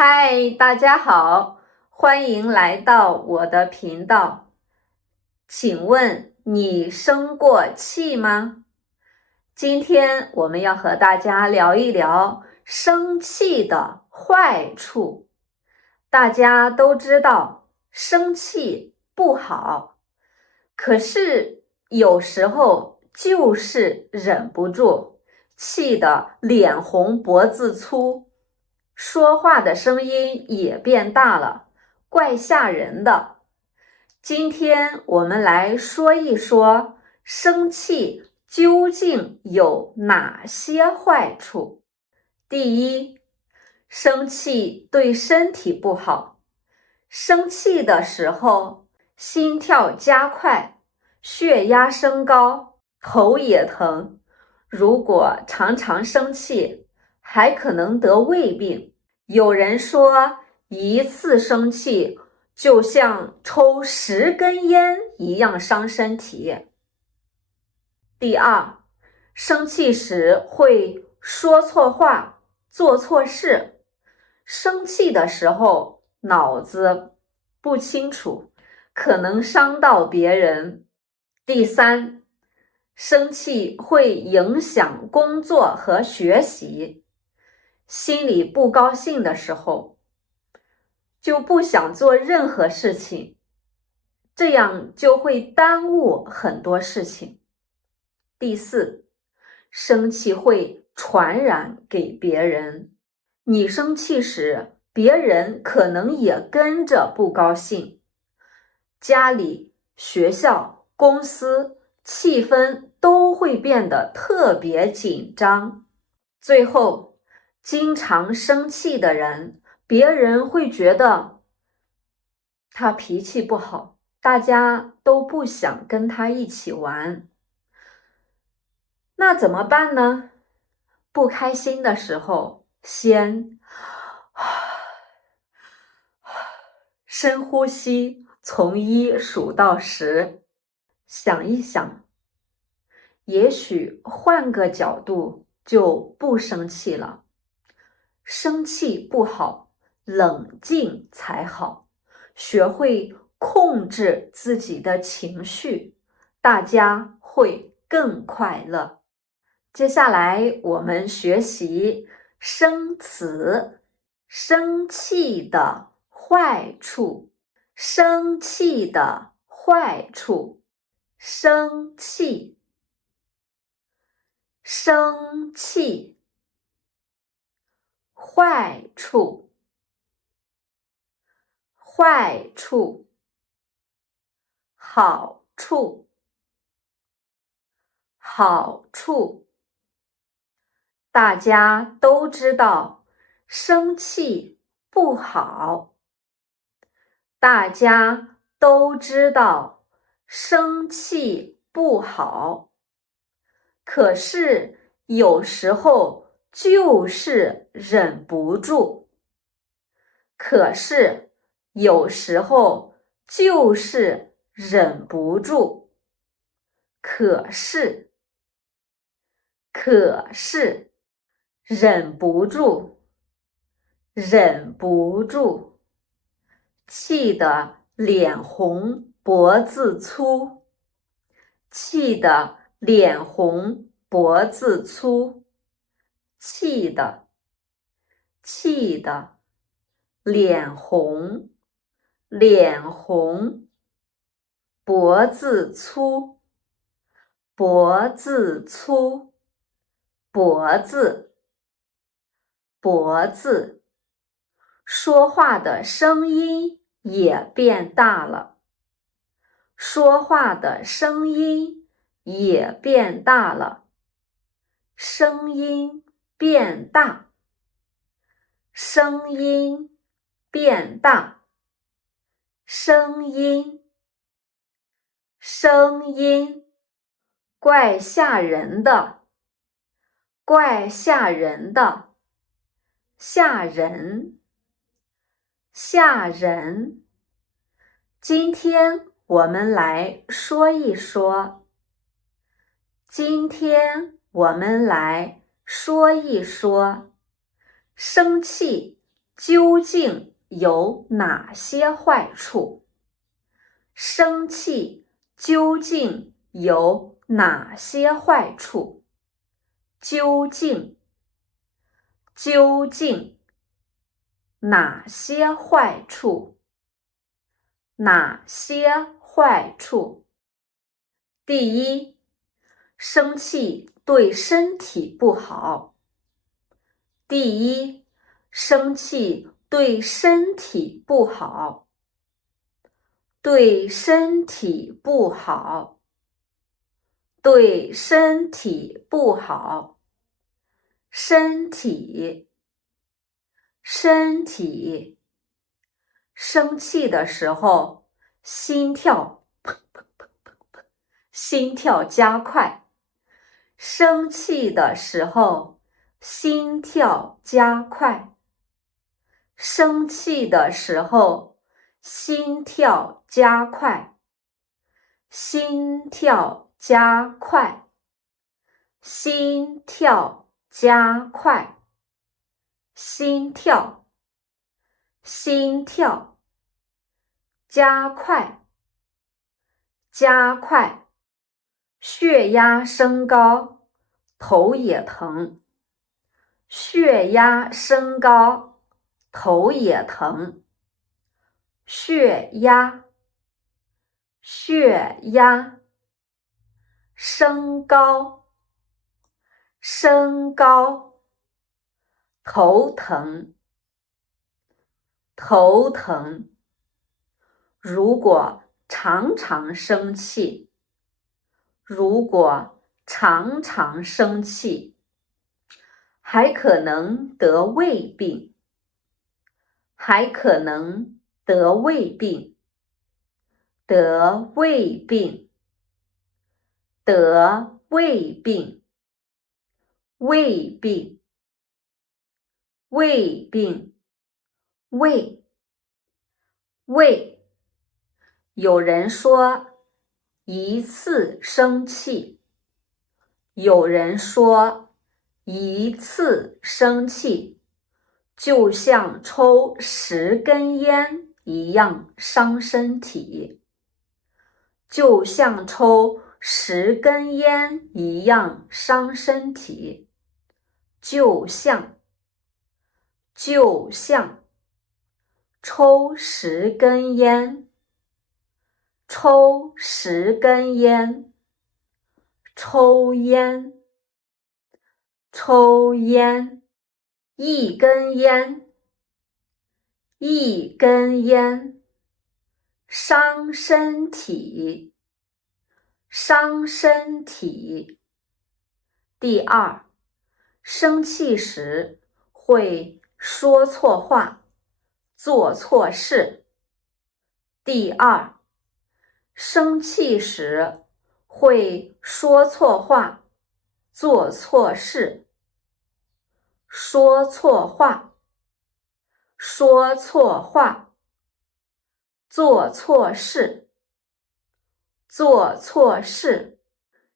嗨，大家好，欢迎来到我的频道。请问你生过气吗？今天我们要和大家聊一聊生气的坏处。大家都知道生气不好，可是有时候就是忍不住，气得脸红脖子粗，说话的声音也变大了，怪吓人的。今天我们来说一说生气究竟有哪些坏处。第一，生气对身体不好。生气的时候，心跳加快，血压升高，头也疼。如果常常生气，还可能得胃病。有人说，一次生气就像抽10根烟一样伤身体。第二，生气时会说错话，做错事。生气的时候，脑子不清楚，可能伤到别人。第三，生气会影响工作和学习。心里不高兴的时候，就不想做任何事情，这样就会耽误很多事情。第四，生气会传染给别人。你生气时，别人可能也跟着不高兴。家里、学校、公司，气氛都会变得特别紧张。最后，经常生气的人，别人会觉得他脾气不好，大家都不想跟他一起玩。那怎么办呢？不开心的时候，先深呼吸，从1数到10，想一想，也许换个角度就不生气了。生气不好，冷静才好。学会控制自己的情绪，大家会更快乐。接下来我们学习生词，生气的坏处，生气的坏处，生气，生气，坏处，坏处，好处，好处。大家都知道生气不好，大家都知道生气不好，可是有时候就是忍不住，可是有时候就是忍不住，可是忍不住，忍不住，气得脸红脖子粗，气得脸红脖子粗，气得脸红脖子粗，脖子粗，脖子说话的声音也变大了，说话的声音也变大了，声音变大，声音变大，声音，声音，怪吓人的，怪吓人的，吓人，吓人。今天我们来说一说，今天我们来说一说，生气究竟有哪些坏处？生气究竟有哪些坏处？究竟哪些坏处？哪些坏处？第一，生气对身体不好。第一，生气对身体不好。对身体不好。对身体不好。身体生气的时候，心跳加快。生气的时候，心跳加快。生气的时候，心跳加快。心跳加快。心跳加快。心跳加快。加快。血压升高，头也疼。血压升高，头也疼。血压升高，头疼。如果常常生气，还可能得胃病。得胃病。胃。有人说一次生气，有人说一次生气就像抽10根烟一样伤身体。就像抽10根烟一样伤身体。就像抽10根烟。抽烟。一根烟。伤身体。第二，生气时会说错话，做错事。第二，生气时会说错话，做错事。说错话，做错事。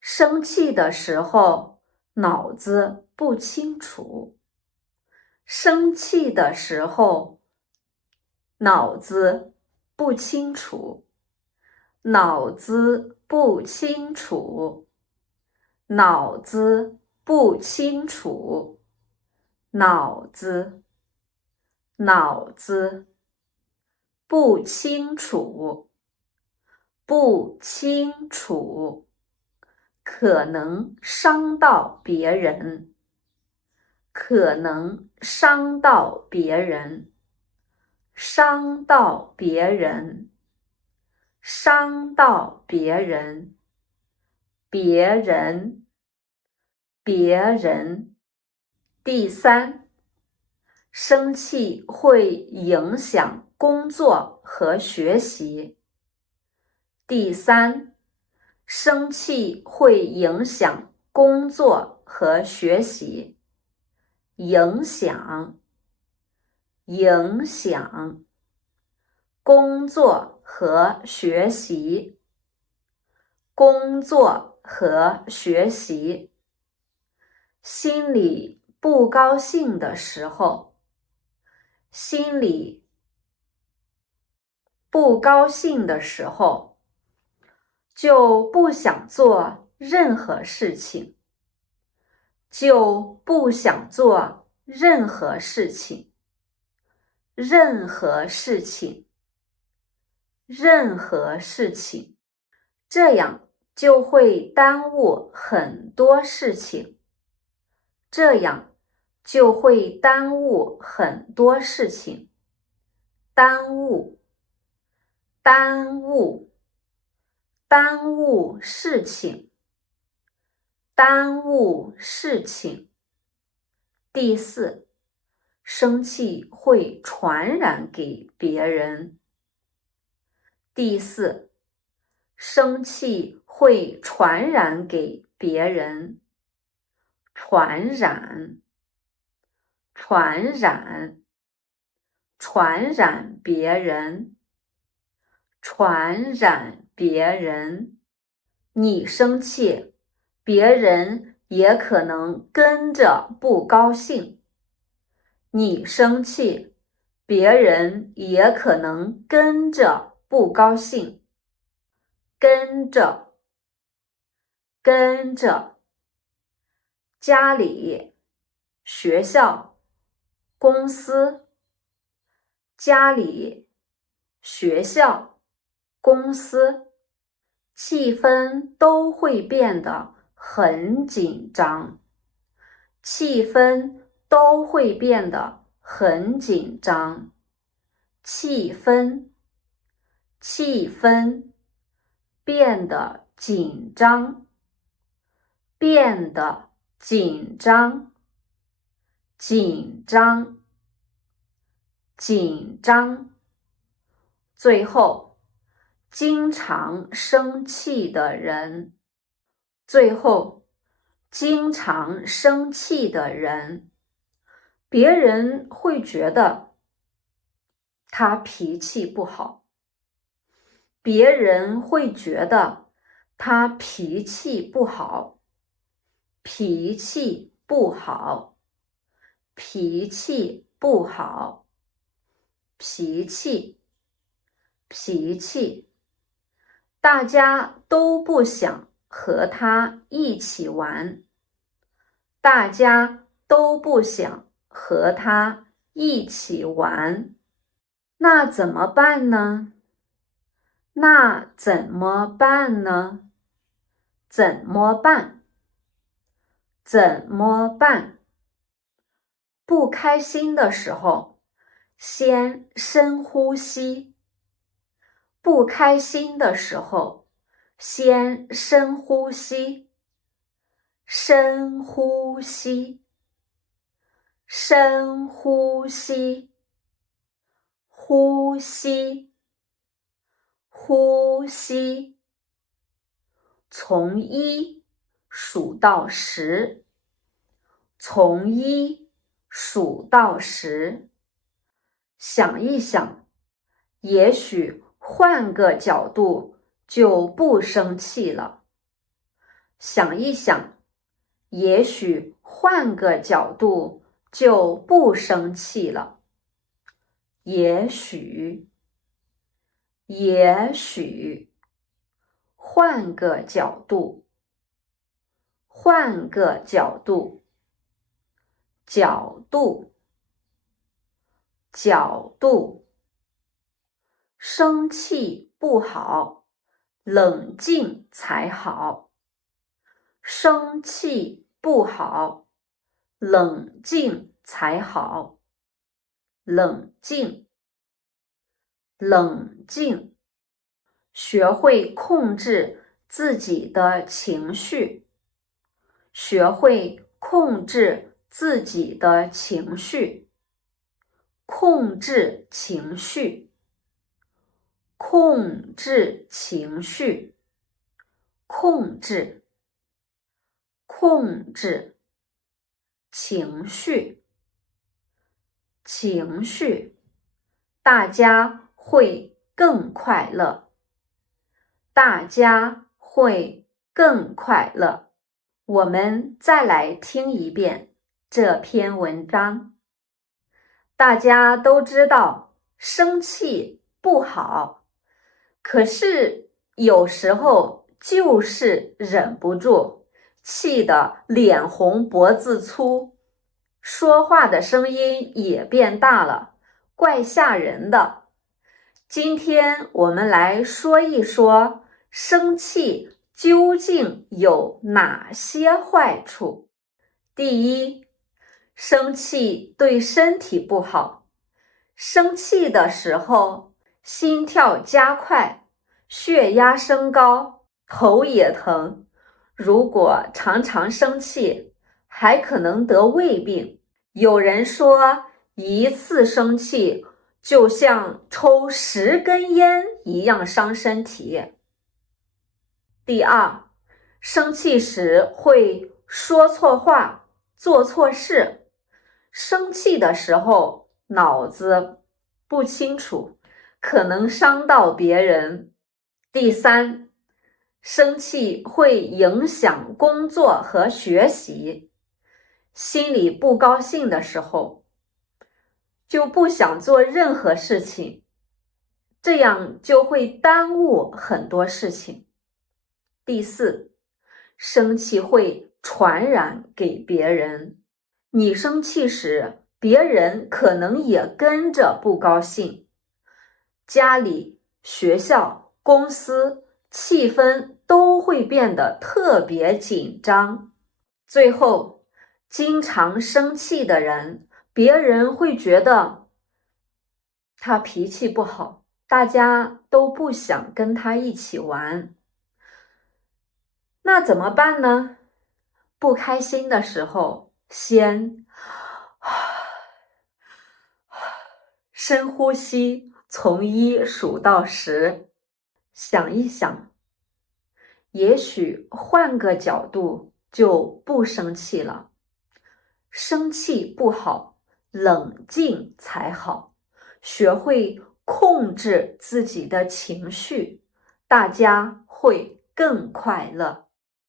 生气的时候，脑子不清楚。生气的时候，脑子不清楚。脑子不清楚。脑子不清楚。脑子不清楚。不清楚。可能伤到别人。可能伤到别人。伤到别人。伤到别人。别人。第三，生气会影响工作和学习。第三，生气会影响工作和学习。影响工作和学习。工作和学习。心里不高兴的时候。心里不高兴的时候，就不想做任何事情，就不想做任何事情，任何事情，任何事情，这样就会耽误很多事情，这样就会耽误很多事情，耽误，耽误，耽误事情，耽误事情。第四，生气会传染给别人。第四，生气会传染给别人。传染，传染，传染别人，传染别人。你生气，别人也可能跟着不高兴。你生气，别人也可能跟着不高兴。跟着，跟着。家里，学校，公司。家里，学校，公司，气氛都会变得很紧张。气氛都会变得很紧张。气氛，气氛，变得紧张，变得紧张，紧张，紧张。最后，经常生气的人。最后，经常生气的人，别人会觉得他脾气不好。别人会觉得他脾气不好。脾气不好，脾气不好，脾气，脾气。大家都不想和他一起玩。大家都不想和他一起玩。那怎么办呢？那怎么办呢？怎么办？怎么办？不开心的时候，先深呼吸。不开心的时候，先深呼吸。深呼吸，深呼吸，呼吸，呼吸。从1数到10。从1数到10。想一想，也许换个角度就不生气了。想一想，也许换个角度就不生气了。也许，也许，换个角度，换个角度，角度，角度。生气不好，冷静才好。生气不好，冷静才好。冷静，冷静。学会控制自己的情绪。学会控制自己的情绪。控制情绪，控制情绪，控制，控制。情绪，情绪。大家会更快乐。大家会更快乐。我们再来听一遍这篇文章。大家都知道生气不好，可是有时候就是忍不住，气得脸红脖子粗，说话的声音也变大了，怪吓人的。今天我们来说一说，生气究竟有哪些坏处。第一，生气对身体不好。生气的时候，心跳加快，血压升高，头也疼。如果常常生气，还可能得胃病。有人说，一次生气就像抽10根烟一样伤身体。第二，生气时会说错话，做错事。生气的时候，脑子不清楚，可能伤到别人。第三，生气会影响工作和学习。心里不高兴的时候，就不想做任何事情，这样就会耽误很多事情。第四，生气会传染给别人。你生气时，别人可能也跟着不高兴。家里、学校、公司，气氛都会变得特别紧张。最后，经常生气的人，别人会觉得他脾气不好，大家都不想跟他一起玩。那怎么办呢？不开心的时候，先深呼吸，从1数到10，想一想，也许换个角度就不生气了。生气不好，冷静才好。学会控制自己的情绪，大家会更快乐。